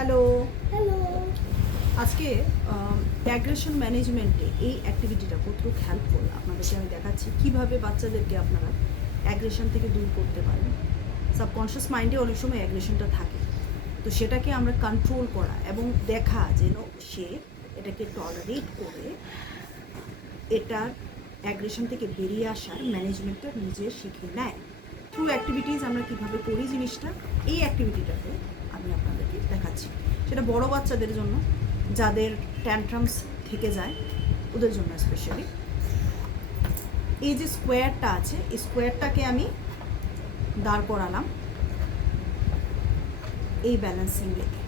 Hello. Hello. আজকে aggression ম্যানেজমেন্টে এই অ্যাক্টিভিটিটা কতটুকু হেল্প করলো আপনাদেরকে আমি দেখাচ্ছি কীভাবে বাচ্চাদেরকে আপনারা অ্যাগ্রেশন থেকে দূর করতে পারেন। সাবকনশিয়াস মাইন্ডে অনেক সময় অ্যাগ্রেশনটা থাকে, তো সেটাকে আমরা কন্ট্রোল করা এবং দেখা যেন সে এটাকে টলারেট করে এটার অ্যাগ্রেশন থেকে বেরিয়ে আসার ম্যানেজমেন্টটা নিজে শিখে নেয়। থ্রু অ্যাক্টিভিটিস আমরা কীভাবে করি জিনিসটা, এই অ্যাক্টিভিটিটাতে আমি আপনাদেরকে দেখাচ্ছি। সেটা বড় বাচ্চাদের জন্য যাদের ট্যান্ট্রামস থেকে যায় ওদের জন্য স্পেশালি। এই যে স্কোয়ারটা আছে, এই স্কোয়ারটাকে আমি দাঁড় করালাম এই ব্যালেন্সিং রেখে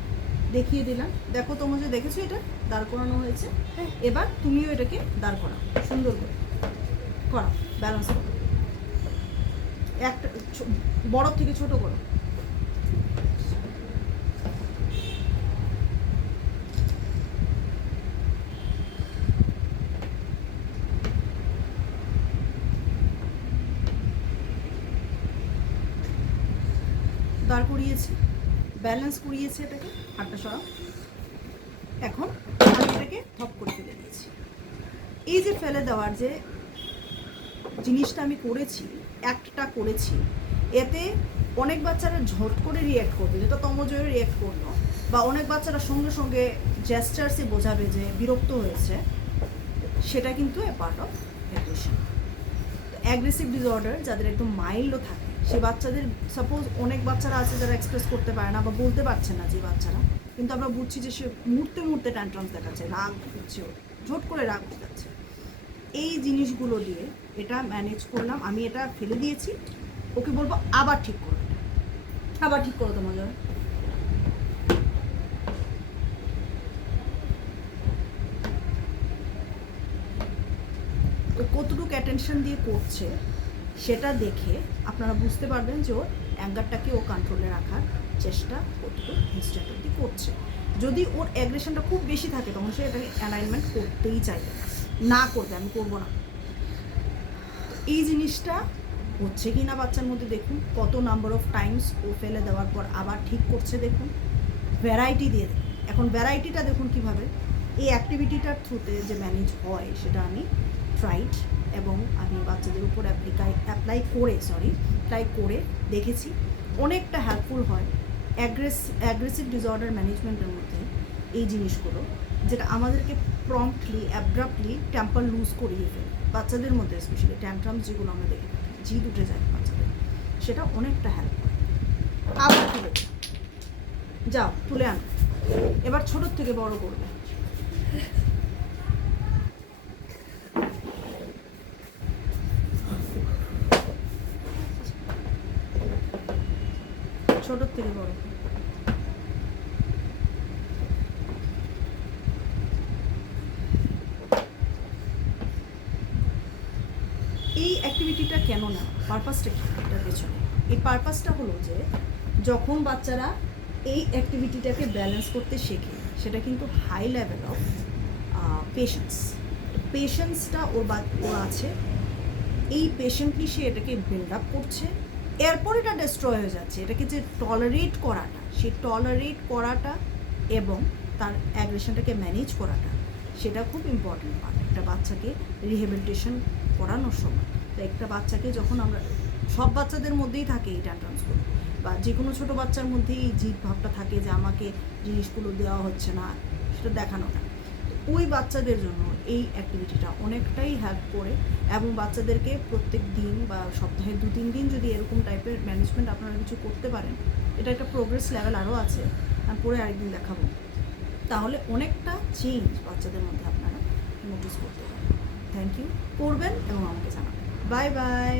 দেখিয়ে দিলাম। দেখো তোমরা যে দেখেছো এটা দাঁড় করানো হয়েছে, এবার তুমিও এটাকে দাঁড় করাও, সুন্দর করে করা, ব্যালেন্স করো। একটা বড় থেকে ছোট করো। দাঁড় করিয়েছে, ব্যালেন্স করিয়েছে, এটাকে হাতটা সরাও। এখন আমি এটাকে থপ করে ফেলে দিয়েছি। এই যে ফেলে দেওয়ার যে জিনিসটা আমি করেছি, অ্যাক্টটা করেছি, এতে অনেক বাচ্চারা ঝট করে রিয়্যাক্ট করবে, যেটা তমজয়ের রিয়্যাক্ট করলো, বা অনেক বাচ্চারা সঙ্গে সঙ্গে জেস্টার্সে বোঝাবে যে বিরক্ত হয়েছে। সেটা কিন্তু a part of aggression. Aggressive disorder যাদের একদম মাইল্ডও থাকে, সে বাচ্চাদের, সাপোজ অনেক বাচ্চারা আছে যারা এক্সপ্রেস করতে পারে না বা বলতে পারছে না, যে বাচ্চারা কিন্তু আমরা বুঝছি যে সে মুহূর্তে মুহূর্তে ট্যান্ট্রামস দেখাচ্ছে, রাগ হচ্ছে, ঝট করে রাগ দেখাচ্ছে। এই জিনিসগুলো দিয়ে এটা ম্যানেজ করলাম। আমি এটা ফেলে দিয়েছি, ওকে বলবো আবার ঠিক করো, আবার ঠিক করো তোমার জন্য। ও কতটুকু অ্যাটেনশন দিয়ে করছে সেটা দেখে আপনারা বুঝতে পারবেন যে ওর অ্যাঙ্গারটাকে ও কন্ট্রোলে রাখার চেষ্টা কতটুকু ইনস্ট্যান্ট অব্দি করছে। যদি ওর অ্যাগ্রেশনটা খুব বেশি থাকে তখন সে এটাকে অ্যালাইনমেন্ট করতেই চাইবে না, করবে আমি করবো না। এই জিনিসটা হচ্ছে কি না বাচ্চার মধ্যে দেখুন, কত নাম্বার অফ টাইমস ও ফেলে দেওয়ার পর আবার ঠিক করছে দেখুন। ভ্যারাইটি দিয়ে দেখুন। এখন ভ্যারাইটিটা দেখুন কীভাবে এই অ্যাক্টিভিটিটার থ্রুতে যে ম্যানেজ হয় সেটা আমি ট্রাইড এবং আমি বাচ্চাদের উপর অ্যাপ্লাই করে দেখেছি, অনেকটা হেল্পফুল হয় অ্যাগ্রেসিভ ডিসঅর্ডার ম্যানেজমেন্টের মধ্যে এই জিনিসগুলো, যেটা আমাদেরকে প্রম্পটলি অ্যাব্রাপ্টলি টেম্পার লুজ করিয়ে ফেলে বাচ্চাদের মধ্যে, স্পেশালি ট্যান্ট্রামস যেগুলো আমরা দেখে থাকি, জিদ উঠে যায় বাচ্চাদের, সেটা অনেকটা হেল্প করে। আবার তুলে যাও, তুলে আনো। এবার ছোটোর থেকে বড় করবে। ছোটোর থেকে বড়। এই অ্যাক্টিভিটিটা কেন না, পারপাসটা কি এটার পেছনে? এই পারপাসটা হলো যে যখন বাচ্চারা এই অ্যাক্টিভিটিটাকে ব্যালেন্স করতে শেখে, সেটা কিন্তু হাই লেভেল অফ পেশেন্সটা ওর আছে। এই পেশেন্টলি সে এটাকে বিল্ড আপ করছে, এরপর এটা ডিস্ট্রয় হয়ে যাচ্ছে। এটাকে যে টলারেট করাটা, সেই টলারেট করাটা এবং তার অ্যাগ্রেশনটাকে ম্যানেজ করাটা, সেটা খুব ইম্পর্টেন্ট পার্ট একটা বাচ্চাকে রিহ্যাবিলিটেশন করানোর সময়। তো একটা বাচ্চাকে যখন আমরা, সব বাচ্চাদের মধ্যেই থাকে এই ট্যান্ট্রামসগুলো, বা যে কোনো ছোটো বাচ্চার মধ্যেই এই জিদ ভাবটা থাকে যে আমাকে জিনিসগুলো দেওয়া হচ্ছে না, সেটা দেখানোটা। ওই বাচ্চাদের জন্য এই অ্যাক্টিভিটিটা অনেকটাই হেল্প করে, এবং বাচ্চাদেরকে প্রত্যেক দিন বা সপ্তাহে 2-3 দিন যদি এরকম টাইপের ম্যানেজমেন্ট আপনারা কিছু করতে পারেন, এটা একটা প্রোগ্রেস লেভেল আরও আছে, আমি পরে আরেকদিন দেখাবো, তাহলে অনেকটা চেঞ্জ বাচ্চাদের মধ্যে আপনারা নোটিস করতে পারেন। থ্যাংক ইউ, করবেন এবং আমাকে জানাবেন। Bye bye.